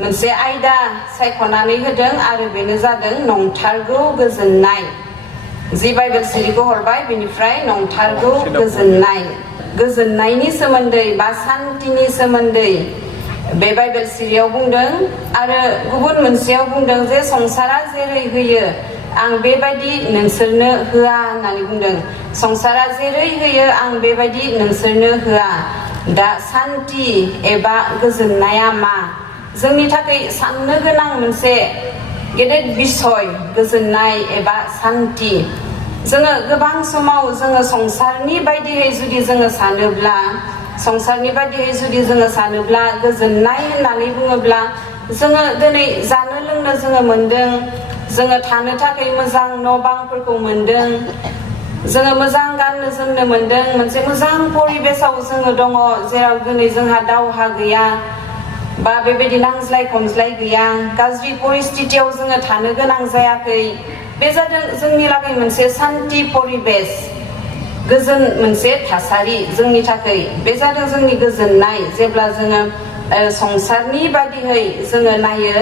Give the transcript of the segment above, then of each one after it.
मोनसे आयदा सायख'नानै होदों आरो बेनो जादों नंथारगौ गोजोननाय जि बाइबेल सिरिखौ हरबाय बेनिफ्राय नंथारगौ गोजोननाय गोजोननायनि सोमोन्दै बा सान्तिनि सोमोन्दै बे बाइबेल सिरियाव बुंदों आरो गुबुन मोनसेयाव बुंदों जे संसारा जेरै होयो आं बेबायदि नोंसोरनो होआ होननानै बुंदों संसारा जेरै होयो आं बेबायदि नोंसोरनो होआ दा सान्ति एबा गोजोननाया मा जोंनि थाखाय साननो गोनां मोनसे गेदेर बिसय गोजोननाय एबा सान्ति जोङो गोबां समाव जोङो संसारनि बायदियै जुदि जोङो सानोब्ला संसारनि बायदियै जुदि जोङो सानोब्ला गोजोननाय होननानै बुङोब्ला जोङो दिनै जानो लोंनो जोङो मोनदों जोङो थानो थाखाय मोजां न' बांफोरखौ मोनदों जोङो मोजां गाननो जोमनो मोनदों मोनसे मोजां परिबेसाव जोङो दङ जेराव दिनै जोंहा दावहा गैया बा बेबायदि नांज्लाय खमज्लाय गैया गाज्रि परिस्थितियाव जोङो थानो गोनां जायाखै बे जादों जोंनि लागै मोनसे सान्ति परिबेस गोजोन मोनसे थासारि जोंनि थाखाय बे जादों जोंनि गोजोननाय जेब्ला जोङो संसारनि बादियै जोङो नायो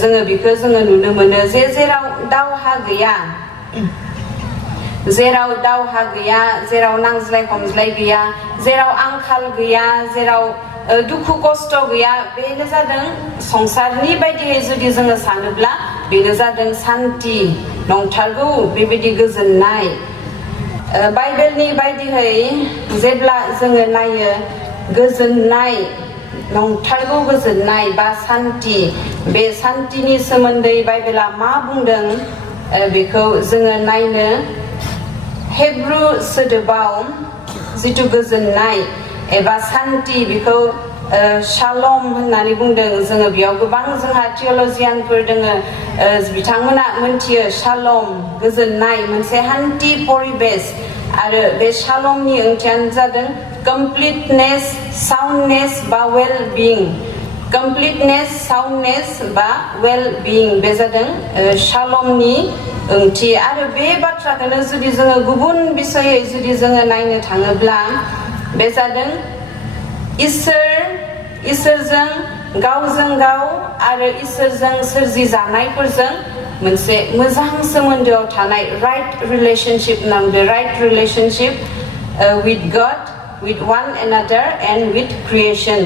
जोङो बेखौ जोङो नुनो मोनो जे जेराव दावहा गैया जेराव नांज्लाय खमज्लाय गैया जेराव आंखाल गैया जेराव दुखु खस्थ गैया बेनो जादों संसारनि बायदियै जुदि जोङो सानोब्ला बेनो जादों सान्ति नंथारगौ बेबायदि गोजोननाय बाइबेलनि बायदियै जेब्ला जोङो नायो गोजोननाय नंथारगौ गोजोननाय बा सान्ति बे सान्तिनि सोमोन्दै बाइबेला मा बुंदों बेखौ जोङो नायनो हेब्रु सोदोबाव जिथु गोजोननाय एबा सान्ति बेखौ शालम होननानै बुंदों जोङो बेयाव गोबां जोंहा थिय'लजियानफोर दोङो बिथांमोना मोनथियो शालम गोजोननाय मोनसे हान्थि परिबेस आरो बे शालमनि ओंथियानो जादों कमप्लिटनेस साउन्डनेस बा वेल बिं कमप्लिटनेस साउन्डनेस बा वेल बिं बे जादों शालमनि ओंथि आरो बे बाथ्राखौनो जुदि जोङो गुबुन बिसयै जुदि जोङो नायनो थाङोब्ला बे जादों इसोरजों गावजों गाव आरो इसोरजों सोरजि जानायफोरजों मोनसे मोजां सोमोन्दोआव थानाय राइट रिलेशनशिप नांगौ right relationship with God with one another and with creation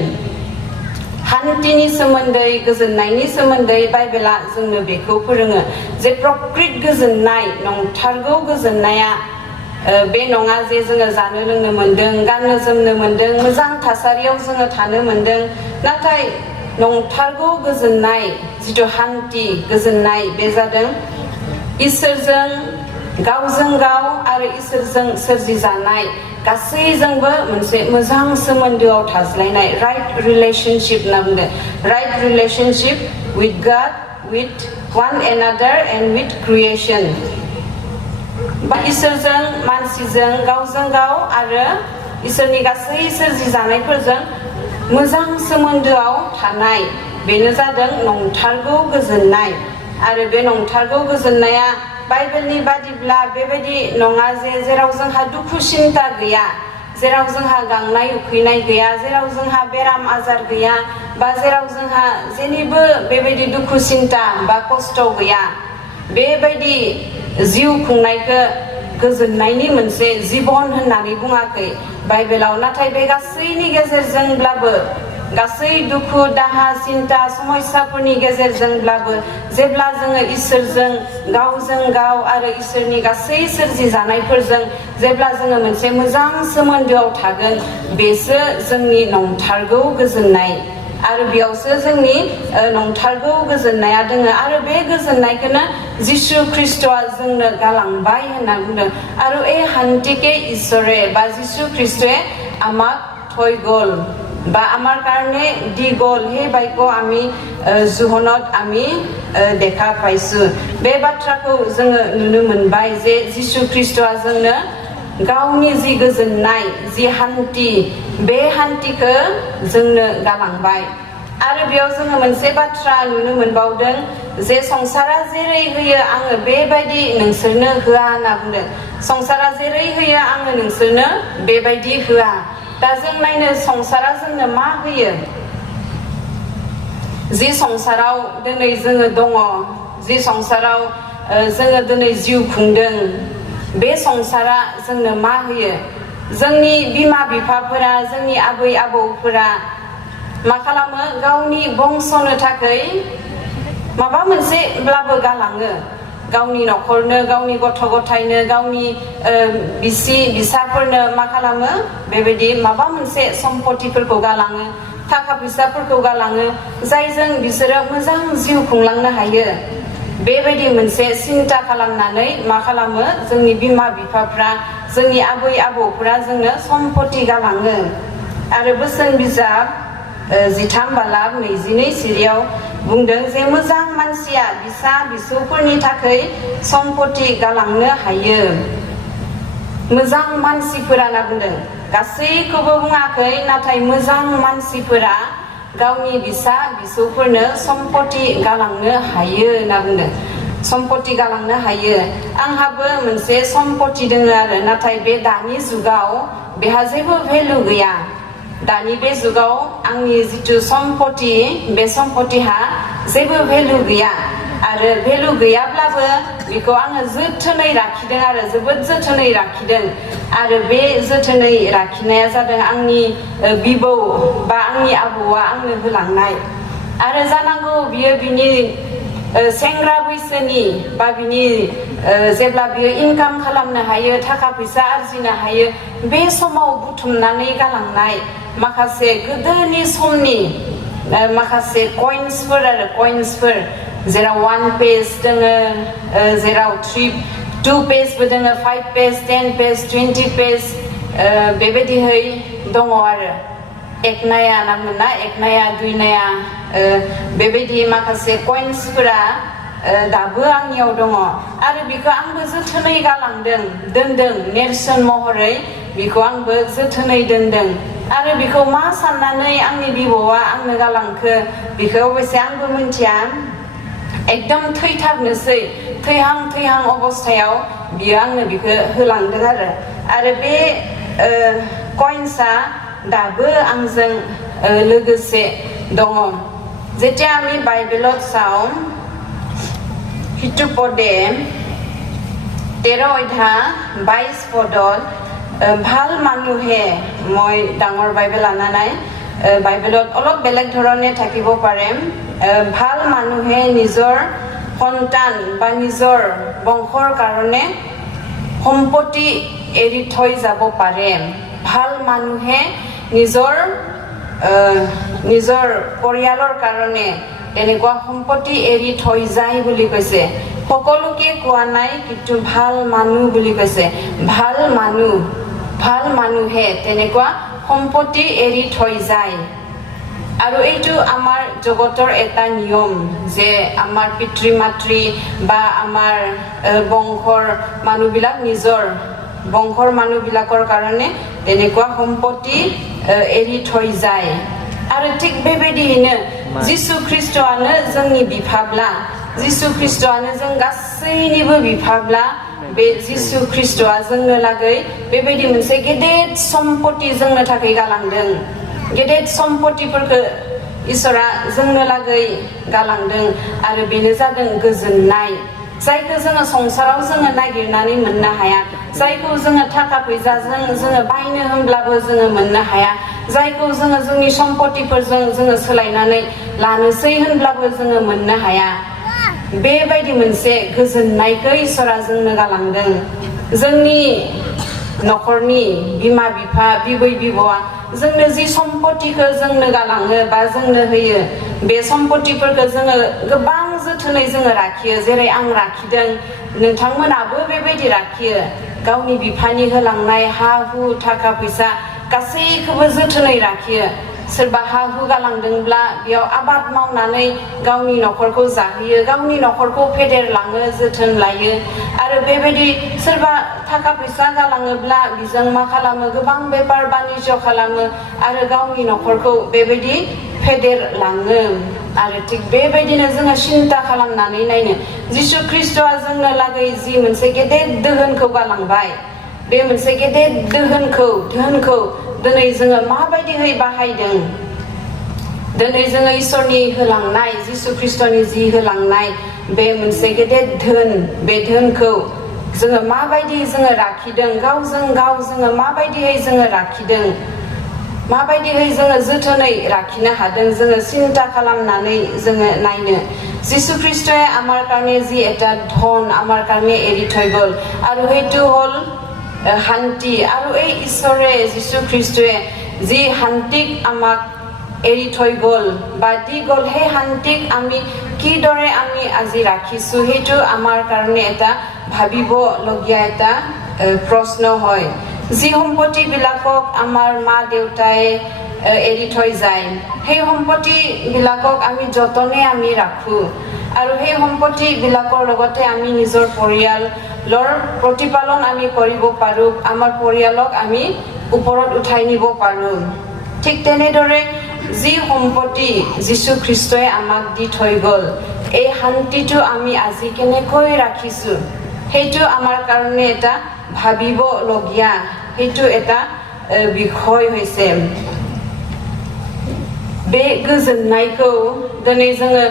हान्थिनि सोमोन्दै गोजोननायनि सोमोन्दै बाइबेला जोंनो बेखौ फोरोङो जे प्रकृत गोजोननाय नंथारगौ गोजोननाया बे नङा जे जोङो जानो लोंनो मोनदों गाननो जोमनो मोनदों मोजां थासारियाव जोङो थानो मोनदों नाथाय नंथारगौ गोजोननाय जिथु हान्थि गोजोननाय बे जादों इसोरजों गावजों गाव आरो इसोरजों सोरजि जानाय गासैजोंबो मोनसे मोजां सोमोन्दोआव थाज्लायनाय राइट रिलेशनशिप होनना बुंदों right relationship with God with one another and with creation इसोरजों मानसिजों गावजों गाव आरो इसोरनि गासै सोरजि जानायफोरजों मोजां सोमोन्दोआव थानाय बेनो जादों नंथारगौ गोजोननाय आरो बे नंथारगौ गोजोननाया बाइबेलनि बादिब्ला बेबायदि नङा जे जेराव जोंहा दुखु सिन्ता गैया जेराव जोंहा गांनाय उखैनाय गैया जेराव जोंहा बेराम आजार गैया बा जेराव जोंहा जेनिबो बेबायदि दुखु सिन्ता बा खस्थ गैया बेबायदि जिउ खुंनायखौ गोजोननायनि मोनसे जिबन होननानै बुङाखै बाइबेलाव नाथाय बे गासैनि गेजेरजोंब्लाबो गासै दुखु दाहा सिन्ता समस्याफोरनि गेजेरजोंब्लाबो जेब्ला जोङो इसोरजों गावजों गाव आरो इसोरनि गासै सोरजि जानायफोरजों जेब्ला जोङो मोनसे मोजां सोमोन्दोआव थागोन बेसो जोंनि नंथारगौ गोजोननाय आरो बेयावसो जोंनि नंथारगौ गोजोननाया दोङो आरो बे गोजोननायखौनो जिसु ख्रिस्टआ जोंनो गालांबाय होनना बुंदों आरो এই শান্তিকে ঈশ্বৰে বা যিশু খ্ৰীষ্টই আমাক থৈ গ'ল বা আমাৰ কাৰণে দি গ'ল সেই বাক্য আমি জোহনত আমি দেখা পাইছো बे बाथ्राखौ जोङो नुनो मोनबाय जे जिसु ख्रिस्टआ जोंनो गावनि जि गोजोननाय जि हान्थि बे हान्थिखौ जोंनो गालांबाय आरो बेयाव जोङो मोनसे बाथ्रा नुनो मोनबावदों जे संसारा जेरै होयो आङो बेबायदि नोंसोरनो होआ होनना बुंदों संसारा जेरै होयो आङो नोंसोरनो बेबायदि होआ दा जों नायनो संसारा जोंनो मा होयो जि संसाराव दिनै जोङो दङ जि संसाराव जोङो दिनै जिउ खुंदों बे संसारा जोंनो मा होयो जोंनि बिमा बिफाफोरा जोंनि आबै आबौफोरा मा खालामो गावनि बंसनो थाखाय माबा मोनसेब्लाबो गालाङो गावनि न'खरनो गावनि गथ' गथायनो गावनि बिसि बिसाफोरनो मा खालामो बेबायदि माबा मोनसे सम्पतिफोरखौ गालाङो थाखा फैसाफोरखौ गालाङो जायजों बिसोरो मोजां जिउ खुंलांनो हायो बेबायदि मोनसे सिन्ता खालामनानै मा खालामो जोंनि बिमा बिफाफ्रा जोंनि आबै आबौफ्रा जोंनो सम्पति गालाङो आरो बोसोन बिजाब 13:22 सिरियाव बुंदों जे मोजां मानसिया बिसा बिसौफोरनि थाखाय सम्पति गालांनो हायो मोजां मानसिफोरा होनना बुंदों गासैखौबो बुङाखै नाथाय मोजां मानसिफोरा गावनि बिसा बिसौफोरनो सम्पति गालांनो हायो होनना बुंदों सम्पति गालांनो हायो आंहाबो मोनसे सम्पति दोङो आरो नाथाय बे दानि जुगाव बेहा जेबो भेलु गैया दानि बे जुगाव आंनि जितु सम्पति बे सम्पतिहा जेबो भेलु गैया आरो भेलु गैयाब्लाबो बेखौ आङो जोथोनै लाखिदों आरो जोबोद जोथोनै लाखिदों आरो बे जोथोनै लाखिनाया जादों आंनि बिबौ बा आंनि आबौआ आंनो होलांनाय आरो जानांगौ बियो बिनि सेंग्रा बैसोनि बा बिनि जेब्ला बियो इनकाम खालामनो हायो थाखा फैसा आरजिनो हायो बे समाव बुथुमनानै गालांनाय माखासे गोदोनि समनि माखासे कइन्सफोर आरो कइन्सफोर जेराव 1 पेज दोङो जेराव 2 पेजबो दोङो 5 पेज 10 पेज 20 पेज बेबायदिहै दङ आरो एकनाया नामोन ना एकनाया दुइनाया बेबायदि माखासे कइन्सफोरा दाबो आंनियाव दङ आरो बेखौ आंबो जोथोनै गालांदों दोनदों नेरसोन महरै बेखौ आंबो जोथोनै दोनदों आरो बेखौ मा साननानै आंनि बिबौआ आंनो गालांखो बेखौ अबयसे आंबो मिथिया एकदम थैथारनोसै थैहां अबस्थायाव बियो आंनो बेखौ होलांदों आरो बे कइन्सआ दाबो आंजों लोगोसे दङ যেতিয়া আমি বাইবেলত চাওঁ হিতুপদে 13 অধ্যায় 22 পদত ভাল মানুহে মই ডাঙৰ বাইবেল আনা নাই বাইবেলত অলপ বেলেগ ধৰণে থাকিব পাৰে ভাল মানুহে নিজৰ সন্তান বা নিজৰ বংশৰ কাৰণে সম্পত্তি এৰি থৈ যাব পাৰে ভাল মানুহে নিজৰ পৰিয়ালৰ কাৰণে এনেকুৱা সম্পত্তি এৰি থৈ যায় বুলি কৈছে সকলোকে কোৱা নাই কিন্তু ভাল মানুহ বুলি কৈছে ভাল মানুহে তেনেকুৱা সম্পত্তি এৰি থৈ যায় আৰু এইটো আমাৰ জগতৰ এটা নিয়ম যে আমাৰ পিতৃ মাতৃ বা আমাৰ বংশৰ মানুহবিলাক নিজৰ বংশৰ মানুহবিলাকৰ কাৰণে তেনেকুৱা সম্পত্তি এৰি থৈ যায় आरो थिग बेबायदियैनो जिसु ख्रिस्ट'आनो जोंनि बिफाब्ला जिसु ख्रिस्ट'आनो जों गासैनिबो बिफाब्ला बे जिसु ख्रिस्ट'आ जोंनो लागै बेबायदि मोनसे गेदेर सम्पत्ति जोंनो थाखाय गालांदों गेदेर सम्पत्तिफोरखौ इसोरा जोंनो लागै गालांदों आरो बेनो जादों गोजोननाय जायखौ जोङो संसाराव जोङो नागिरनानै मोननो हाया जायखौ जोङो थाखा फैसाजों जोङो बायनो होनब्लाबो जोङो मोननो हाया जायखौ जोङो जोंनि सम्पत्तिफोरजों जोङो सोलायनानै लानोसै होनब्लाबो जोङो मोननो हाया बेबायदि मोनसे गोजोननायखौ इसोरा जोंनो गालांदों जोंनि न'खरनि बिमा बिफा बिबै बिबौआ जोंनो जि सम्पत्तिखौ जोंनो गालाङो बा जोंनो होयो बे सम्पत्तिफोरखौ जोङो गोबां जोथोनै जोङो लाखियो जेरै आं लाखिदों नोंथांमोनाबो बेबायदि लाखियो गावनि बिफानि होलांनाय हा हु थाखा फैसा गासैखौबो जोथोनै लाखियो सोरबा हा हु गालांदोंब्ला बेयाव आबाद मावनानै गावनि न'खरखौ जाहोयो गावनि न'खरखौ फेदेरलाङो जोथोन लायो आरो बेबायदि सोरबा थाखा फैसा गालाङोब्ला बिजों मा खालामो गोबां बेफार बानिज्य खालामो आरो गावनि न'खरखौ बेबायदि फेदेरलाङो आरो थिग बेबायदिनो जोङो सिन्ता खालामनानै नायनो जिसु ख्रिस्ट'आ जोंनो लागै जि मोनसे गेदेर दोहोनखौ गालांबाय बे मोनसे गेदेर धोनखौ दिनै जोङो माबायदिहै बाहायदों दिनै जोङो इसोरनि होलांनाय जिसु ख्रिस्टनि जि होलांनाय बे मोनसे गेदेर धोन बे धोनखौ जोङो माबायदि जोङो लाखिदों गावजों गाव जोङो माबायदियै जोङो लाखिदों माबायदियै जोङो जोथोनै लाखिनो हादों जोङो सिन्ता खालामनानै जोङो नायनो जिसु ख्रिस्टया आमार कारणे जि এটা ধন आमार कारणे एरि थৈ गल आरो हेतु हल শান্তি আৰু এই ঈশ্বৰে যিশু খ্ৰীষ্টয়ে যি শান্তিক আমাক এৰি থৈ গল বা দি গল সেই শান্তিক আমি কিদৰে আমি আজি ৰাখিছো হেতু আমাৰ কাৰণে এটা ভাবিবলগীয়া এটা প্ৰশ্ন হয় যি সম্পত্তি বিলাকক আমাৰ মা দেউতাই এৰি থৈ যায় সেই সম্পত্তি বিলাকক আমি যতনে আমি ৰাখো আৰু সেই সম্পত্তি বিলাকৰ লগতে আমি নিজৰ পৰিয়ালৰ প্ৰতিপালন আমি কৰিব পাৰো আমাৰ পৰিয়ালক আমি ওপৰত উঠাই নিব পাৰো ঠিক তেনেদৰে যি সম্পত্তি যিশু খ্ৰীষ্টই আমাক দি থৈ গল এই শান্তিটো আমি আজি কেনেকৈ ৰাখিছো হেতু আমাৰ কাৰণে এটা ভাবিবলগীয়া হেতু এটা বিষয় হৈছে बे गोजोननायखौ दिनै जोङो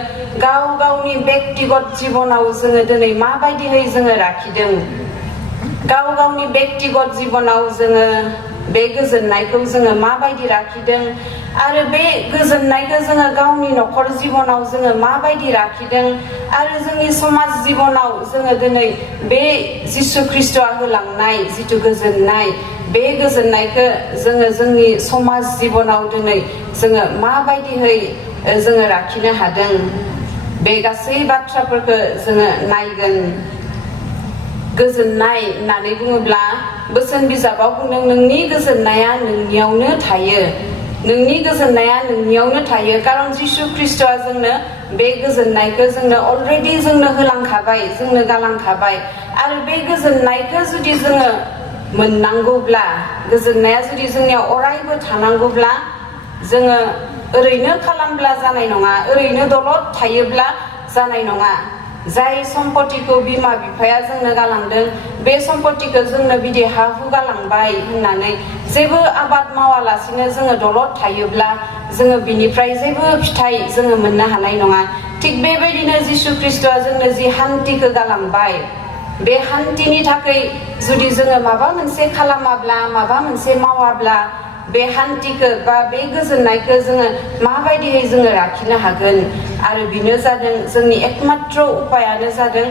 गाव गावनि व्यक्तिगत जीवनाव जोङो दिनै माबायदियै जोङो लाखिदों गाव गावनि व्यक्तिगत जीवनाव जोङो बे गोजोननायखौ जोङो माबायदि लाखिदों आरो बे गोजोननायखौ जोङो गावनि नखर जीवनाव जोङो माबायदि लाखिदों आरो जोंनि समाज जीवनाव जोङो दिनै बे जिसु ख्रिस्टआ होलांनाय जितु गोजोननाय बे गोजोननायखौ जोङो जोंनि समाज जीवनाव दिनै जोङो माबायदियै जोङो लाखिनो हादों बे गासै बाथ्राफोरखौ जोङो नायगोन गोजोननाय होननानै बुङोब्ला बोसोन बिजाबाव बुंदों नोंनि गोजोननाया नोंनियावनो थायो नोंनि गोजोननाया नोंनियावनो थायो कारण जिसु ख्रिस्टआ जोंनो बे गोजोननायखौ जोंनो अलरेडि जोंनो होलांखाबाय जोंनो गालांखाबाय आरो बे गोजोननायखौ जुदि जोङो मोननांगौब्ला गोजोननाया जुदि जोंनियाव अरायबो थानांगौब्ला जोङो ओरैनो खालामब्ला जानाय नङा ओरैनो दलद थायोब्ला जानाय नङा जाय सम्पतिखौ बिमा बिफाया जोंनो गालांदों बे सम्पतिखौ जोंनो बिदि हा हु गालांबाय होननानै जेबो आबाद मावालासिनो जोङो दलद थायोब्ला जोङो बिनिफ्राय जेबो फिथाइ जोङो मोननो हानाय नङा थिग बेबायदिनो जिसु ख्रिस्टआ जोंनो जि शान्तिखौ गालांबाय बे शान्तिनि थाखाय जुदि जोङो माबा मोनसे खालामाब्ला माबा मोनसे मावाब्ला बे शान्तिखौ बा बे गोजोननायखौ जोङो माबायदियै जोङो लाखिनो हागोन आरो बिनो जादों जोंनि एकमात्र उपायानो जादों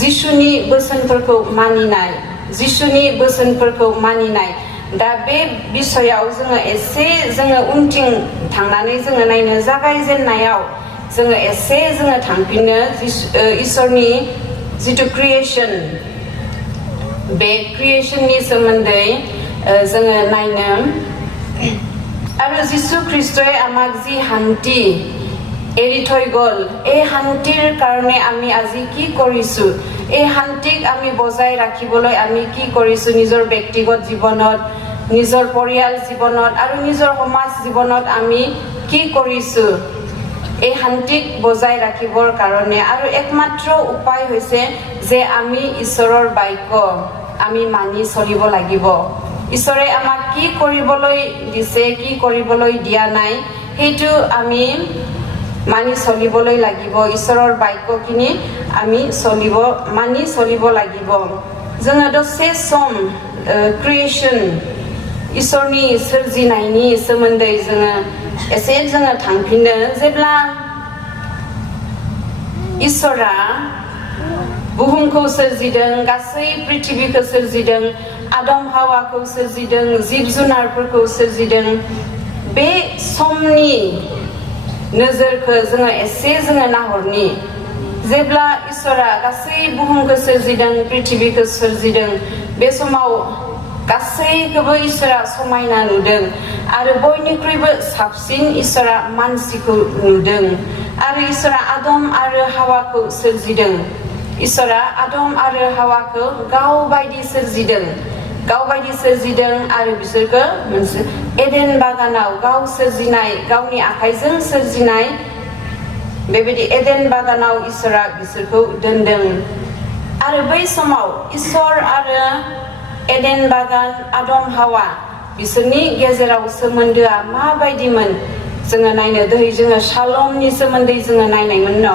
जिसुनि बोसोनफोरखौ मानिनाय जिसुनि बोसोनफोरखौ मानिनाय दा बे बिषयाव जोङो एसे जोङो उनथिं थांनानै जोङो नायनो जागायजेननायाव जोङो एसे जोङो थांफिनो इसोरनि जितु क्रिएशन बे क्रिएशननि सोमोन्दै जोङो नायनो आरो जिसु ख्ৰীষ্টই আমাক যি শান্তি এৰি থৈ গল এই শান্তিৰ কাৰণে আমি আজি কি কৰিছো এই শান্তিক আমি বজাই ৰাখিবলৈ আমি কি কৰিছো নিজৰ ব্যক্তিগত জীৱনত নিজৰ পৰিয়াল জীৱনত আৰু নিজৰ সমাজ জীৱনত আমি কি কৰিছো এই শান্তিক বজাই ৰাখিবৰ কাৰণে আৰু একমাত্ৰ উপায় হৈছে যে আমি ঈশ্বৰৰ বাক্য আমি মানি চলিব লাগিব ঈশ্বৰে আমাক কি কৰিবলৈ দিছে কি কৰিবলৈ দিয়া নাই হেতু আমি মানি চলিবলৈ লাগিব ঈশ্বৰৰ বাক্যখিনি আমি মানি চলিব লাগিব जोङो दसे सम क्रिएशन इसोरनि सोरजिनायनि सोमोन्दै जोङो एसे जोङो थांफिनो जेब्ला इसोरा बुहुमखौ सोरजिदों गासै पृथ्वीखौ सोरजिदों आदम हावाखौ सोरजिदों जिब जुनारफोरखौ सोरजिदों बे समनि नोजोरखौ जोङो एसे जोङो नाहरनि जेब्ला इसोरा गासै बुहुमखौ सोरजिदों पृथ्वीखौ सोरजिदों बे समाव गासैखौबो इसोरा समायना नुदों आरो बयनिख्रुइबो साबसिन इसोरा मानसिखौ नुदों आरो इसोरा आदम आरो हावाखौ सोरजिदों इसोरा आदम आरो हावाखौ गाव बायदि सोरजिदों आरो बिसोरखौ मोनसे एडेन बागानाव गाव सोरजिनाय गावनि आखाइजों सोरजिनाय बेबायदि एडेन बागानाव इसोरा बिसोरखौ दोनदों आरो बै समाव इसोर आरो एडेन बागान आदम हावा बिसोरनि गेजेराव सोमोन्दोआ माबायदिमोन जोङो नायनो दोहै जोङो शालमनि सोमोन्दै जोङो नायनायमोन न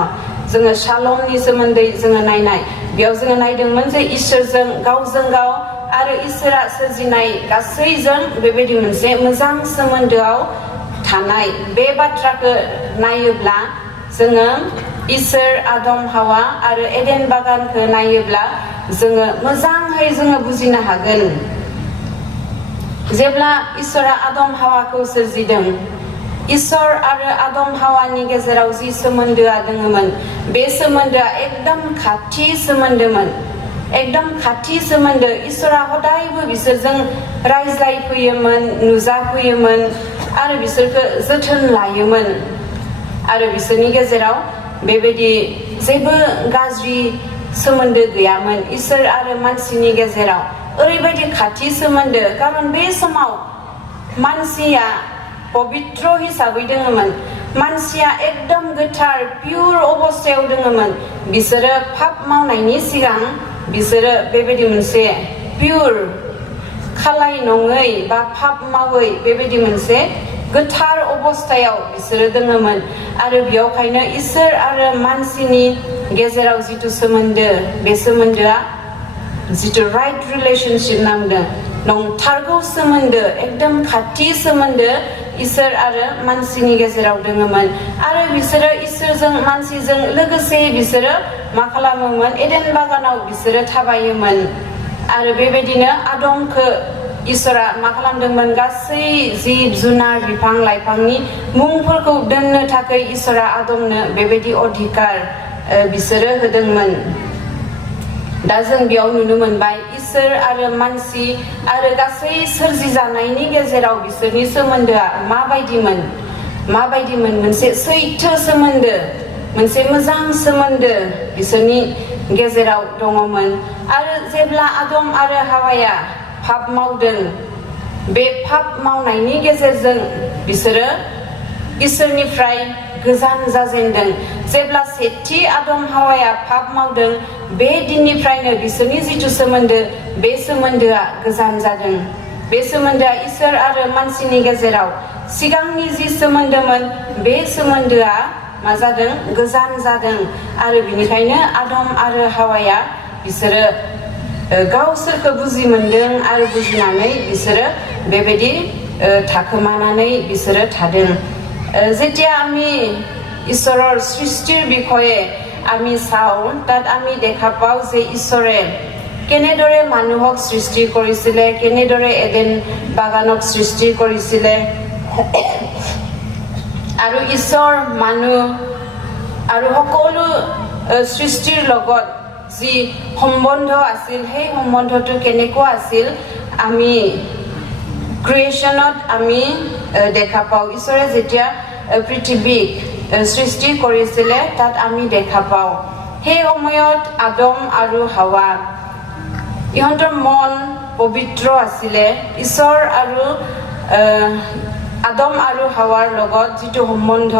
जोङो शालमनि सोमोन्दै जोङो नायनाय बेयाव जोङो नायदोंमोन जे इसोरजों गावजों गाव आरो इसोरा सोरजिनाय गासैजों बेबायदि मोनसे मोजां सोमोन्दोआव थानाय बे बाथ्राखौ नायोब्ला जोङो इसोर आदम हावा आरो एडेन बागानखौ नायोब्ला जोङो मोजाङै जोङो बुजिनो हागोन जेब्ला इसोरा आदम हावाखौ सोरजिदों इसोर आरो आदम हावानि गेजेराव जि सोमोन्दोआ दङमोन बे सोमोन्दोआ एकदम खाथि सोमोन्दोमोन एकदम खाथि सोमोन्दो इसोरा हदायबो बिसोरजों रायज्लायफैयोमोन नुजाफैयोमन आरो बिसोरखौ जोथोन लायोमोन आरो बिसोरनि गेजेराव बेबायदि जेबो गाज्रि सोमोन्दो गैयामोन इसोर आरो मानसिनि गेजेराव ओरैबायदि खाथि सोमोन्दो कारन बे समाव मानसिया पवित्र हिसाबै दङमोन मानसिया एकदम गोथार पियर अबस्थायाव दङमोन बिसोरो पाप मावनायनि सिगां बिसोरो बेबायदि मोनसे पियर खालाय नङै बा पाप मावै बेबायदि मोनसे गोथार अबस्थायाव बिसोरो दङमोन आरो बेयावखायनो इसोर आरो मानसिनि गेजेराव जिथु सोमोन्दो बे सोमोन्दोआ जिथु राइट रिलेशनशिप नामदों नंथारगौ सोमोन्दो एकदम खाथि सोमोन्दो इसोर आरो मानसिनि गेजेराव दङमोन आरो बिसोरो इसोरजों मानसिजों लोगोसे बिसोरो मा खालामोमोन एडेन बागानाव बिसोरो थाबायोमोन आरो बेबायदिनो आदमखौ इसोरा मा खालामदोंमोन गासै जिब जुनार बिफां लाइफांनि मुंफोरखौ दोननो थाखाय इसोरा आदमनो बेबायदि अधिकार बिसोरो होदोंमोन दा जों बेयाव नुनो मोनबाय इसोर आरो मानसि आरो गासै सोरजि जानायनि गेजेराव बिसोरनि सोमोन्दोआ माबायदिमोन मोनसे सैथो सोमोन्दो मोनसे मोजां सोमोन्दो बिसोरनि गेजेराव दङमोन आरो जेब्ला आदम आरो हावाया पाप मावदों बे पाप मावनायनि गेजेरजों बिसोरो इसोरनिफ्राय गोजान जाजेनदों जेब्ला सेथि आदम हावाया पाप मावदों बे दिननिफ्रायनो बिसोरनि जिथु सोमोन्दो बे सोमोन्दोआ गोजान जादों बे सोमोन्दोआ इसोर आरो मानसिनि गेजेराव सिगांनि जि सोमोन्दोमोन बे सोमोन्दोआ मा जादों गोजान जादों आरो बिनिखायनो आदम आरो हावाया बिसोरो गावसोरखौ बुजि मोनदों आरो बुजिनानै बिसोरो बेबायदि थाखोमानानै बिसोरो थादों যেতিয়া আমি ঈশ্বৰৰ সৃষ্টিৰ বিষয়ে আমি চাওঁ তাত আমি দেখা পাওঁ যে ঈশ্বৰে কেনেদৰে মানুহক সৃষ্টি কৰিছিলে কেনেদৰে এডেন বাগানক সৃষ্টি কৰিছিলে আৰু ঈশ্বৰ মানুহ আৰু সকলো সৃষ্টিৰ লগত যি সম্বন্ধ আছিল সেই সম্বন্ধটো কেনেকুৱা আছিল আমি ক্ৰিয়েশ্যনত আমি দেখা পাওঁ ঈশ্বৰে যেতিয়া পৃথিৱীক সৃষ্টি কৰিছিলে তাত আমি দেখা পাওঁ সেই সময়ত আদম আৰু হাৱা ইহঁতৰ মন পবিত্ৰ আছিলে ঈশ্বৰ আৰু আদম আৰু হাৱাৰ লগত যিটো সম্বন্ধ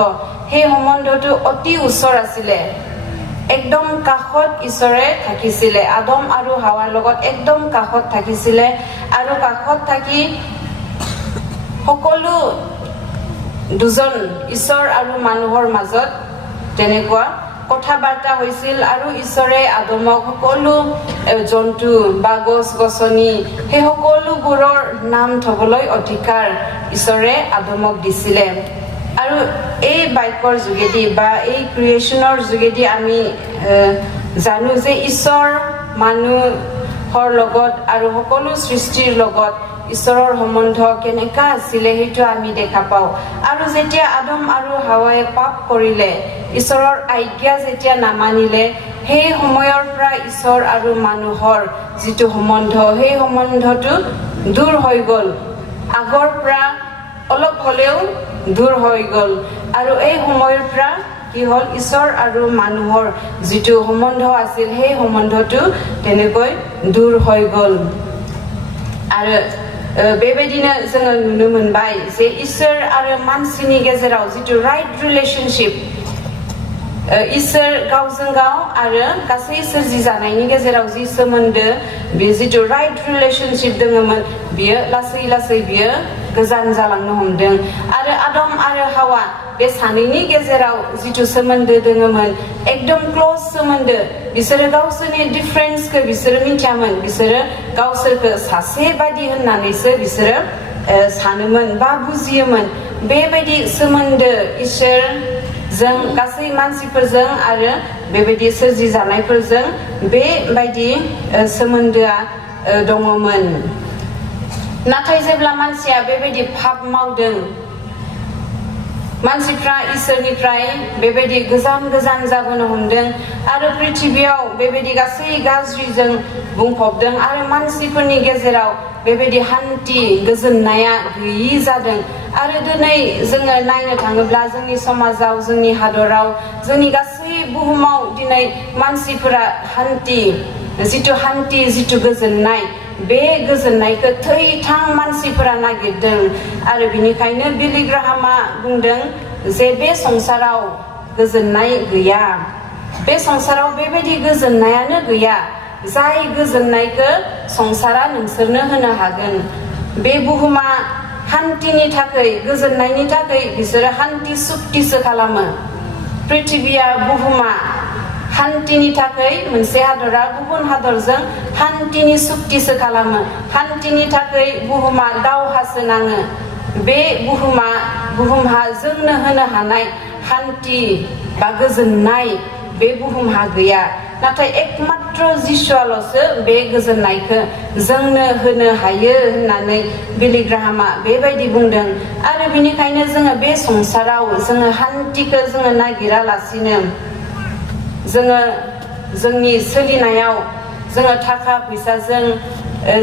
সেই সম্বন্ধটো অতি ওচৰ আছিলে একদম কাষত ঈশ্বৰে থাকিছিলে আদম আৰু হাৱাৰ লগত একদম কাষত থাকিছিলে আৰু কাষত থাকি সকলো দুজন ঈশ্বৰ আৰু মানুহৰ মাজত তেনেকুৱা কথা বাৰ্তা হৈছিল আৰু ঈশ্বৰে আদমক সকলো জন্তু বা গছ গছনি সেই সকলোবোৰৰ নাম থবলৈ অধিকাৰ ঈশ্বৰে আদমক দিছিলে আৰু এই বাক্যৰ যোগেদি বা এই ক্ৰিয়েশ্যনৰ যোগেদি আমি জানো যে ঈশ্বৰ মানুহৰ লগত আৰু সকলো সৃষ্টিৰ লগত ঈশ্বৰৰ সম্বন্ধ কেনেকা আছিলে সেইটো আমি দেখা পাওঁ আৰু যেতিয়া আদম আৰু হাৱায়ে পাপ কৰিলে ঈশ্বৰৰ আজ্ঞা যেতিয়া নামানিলে সেই সময়ৰ পৰা ঈশ্বৰ আৰু মানুহৰ যিটো সম্বন্ধ সেই সম্বন্ধটো দূৰ হৈ গ'ল আগৰ পৰা অলপ হ'লেও দূৰ হৈ গ'ল আৰু এই সময়ৰ পৰা কি হ'ল ঈশ্বৰ আৰু মানুহৰ যিটো সম্বন্ধ আছিল সেই সম্বন্ধটো তেনেকৈ দূৰ হৈ গ'ল আৰু बेबायदिनो जोङो नुनो मोनबाय जे इसोर आरो मानसिनि गेजेराव जितु राइट रिलेशनशिप इसोर गावजों गाव आरो गासै सोरजि जानायनि गेजेराव जि सोमोन्दो बे जितु राइट रिलेशनशिप दङमोन बियो लासै लासै बियो गोजान जालांनो हमदों आरो आदम आरो हावा बे सानैनि गेजेराव जिथु सोमोन्दो दोङोमोन एकदम क्लोज सोमोन्दो बिसोरो गावसोरनि डिफरेन्सखौ बिसोरो मिथियामोन बिसोरो गावसोरखौ सासे बायदि होननानैसो बिसोरो सानोमोन बा बुजियोमोन बेबायदि सोमोन्दो इसोरजों गासै मानसिफोरजों आरो बेबायदि सोरजि जानायफोरजों बेबायदि सोमोन्दोआ दङमोन नाथाय जेब्ला मानसिया बेबायदि पाप मावदों मानसिफ्रा इसोरनिफ्राय बेबायदि गोजान गोजान जाबोनो हमदों आरो पृथिबियाव बेबायदि गासै गाज्रिजों बुंफबदों आरो मानसिफोरनि गेजेराव बेबायदि हान्थि गोजोननाया गैयि जादों आरो दिनै जोङो नायनो थाङोब्ला जोंनि समाजाव जोंनि हादराव जोंनि गासै बुहुमाव दिनै मानसिफोरा हान्थि जिथु गोजोननाय बे गोजोननायखौ थैथां मानसिफोरा नागिरदों आरो बिनिखायनो बिलि ग्राहामा बुंदों जे बे संसाराव गोजोननाय गैया बे संसाराव बेबायदि गोजोननायानो गैया जाय गोजोननायखौ संसारा नोंसोरनो होनो हागोन बे बुहुमा हान्थिनि थाखाय गोजोननायनि थाखाय बिसोरो हान्थि सुक्तिसो खालामो पृथिबिया बुहुमा हान्थिनि थाखाय मोनसे हादरा गुबुन हादरजों हान्थिनि सुक्तिसो खालामो हान्थिनि थाखाय बुहुमा दावहासो नाङो बे बुहुमहा जोंनो होनो हानाय हान्थि बा गोजोननाय बे बुहुमहा गैया नाथाय एकमात्र जिसुआल'सो बे गोजोननायखौ जोंनो होनो हायो होननानै बिलि ग्राहामा बेबायदि बुंदों आरो बिनिखायनो जोङो बे संसाराव जोङो हान्थिखौ जोङो नागिरालासिनो जोङो जोंनि सोलिनायाव जोङो थाखा फैसाजों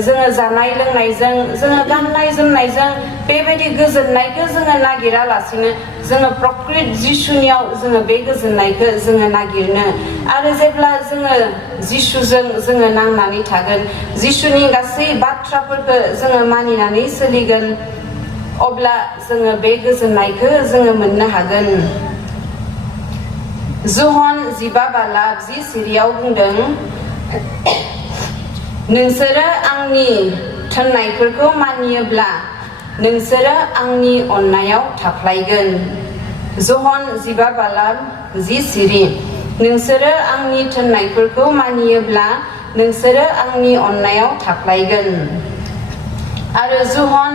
जोङो जानाय लोंनायजों जोङो गाननाय जोमनायजों बेबायदि गोजोननायखौ जोङो नागिरालासिनो जोङो प्रकृत जिसुनियाव जोङो बे गोजोननायखौ जोङो नागिरनो आरो जेब्ला जोङो जिसुजों जोङो नांनानै थागोन जिसुनि गासै बाथ्राफोरखौ जोङो मानिनानै सोलिगोन अब्ला जोङो बे गोजोननायखौ जोङो मोननो हागोन जहन 15:10 बुंदों नोंसोरो आंनि थिननायफोरखौ मानियोब्ला नोंसोरो आंनि अननायाव थाफ्लायगोन जहन 15:10 नोंसोरो आंनि थिननायफोरखौ मानियोब्ला नोंसोरो आंनि अननायाव थाफ्लायगोन आरो जहन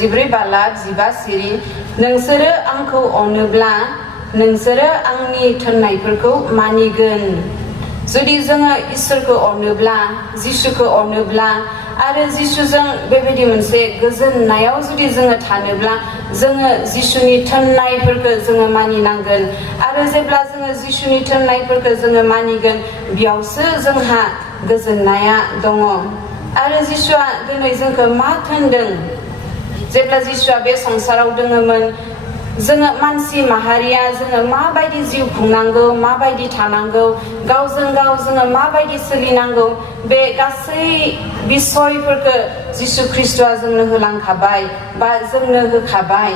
14:15 नोंसोरो आंखौ अनोब्ला नोंसोरो आंनि थिननायफोरखौ मानिगोन जुदि जोङो इसोरखौ अनोब्ला जिसुखौ अनोब्ला आरो जिसुजों बेबायदि मोनसे गोजोननायाव जुदि जोङो थानोब्ला जोङो जिसुनि थिननायफोरखौ जोङो मानिनांगोन आरो जेब्ला जोङो जिसुनि थिननायफोरखौ जोङो मानिगोन बेयावसो जोंहा गोजोननाया दङ आरो जिसुआ दिनै जोंखौ मा थिनदों जेब्ला जिसुआ बे संसाराव दङमोन जोङो मानसि माहारिया जोङो माबायदि जिउ खुंनांगौ माबायदि थानांगौ गावजों गाव जोङो माबायदि सोलिनांगौ बे गासै बिसयफोरखौ जिसु ख्रिस्ट'आ जोंनो होलांखाबाय बा जोंनो होखाबाय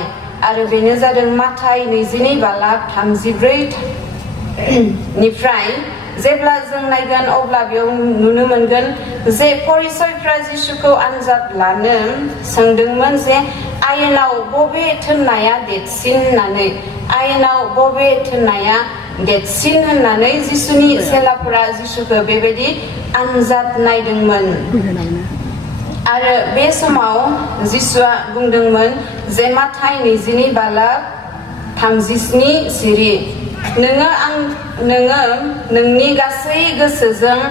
आरो बेनो जादों माथाय 22:34 निफ्राय जेब्ला जों नायगोन अब्ला बेयाव नुनो मोनगोन जे फरिसयफ्रा जिसुखौ आनजाद लानो सोंदोंमोन जे आयेनाव बबे थिननाया देरसिन होननानै आयेनाव बबे थिननाया देरसिन होननानै जिसुनि सेलाफोरा जिसुखौ बेबायदि आनजाद नायदोंमोन आरो बे समाव जिसुआ बुंदोंमोन जे माथाय 22:37 नोङो नोंनि गासै गोसोजों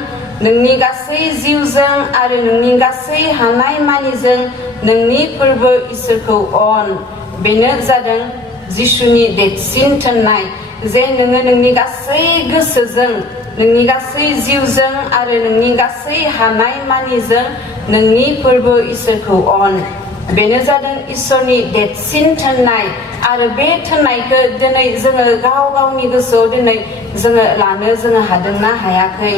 नोंनि गासै जिउजों आरो नोंनि गासै हानाय मानिजों नोंनि फोरबो इसोरखौ अन बेनो जादों जिसुनि देरसिन थिननाय जे नोङो नोंनि गासै गोसोजों नोंनि गासै जिउजों आरो नोंनि गासै हानाय मानिजों नोंनि फोरबो इसोरखौ अन बेनो जादों इसोरनि देरसिन थिननाय आरो बे थिननायखौ दिनै जोङो गाव गावनि गोसोआव दिनै जोङो लानो जोङो हादोंना हायाखै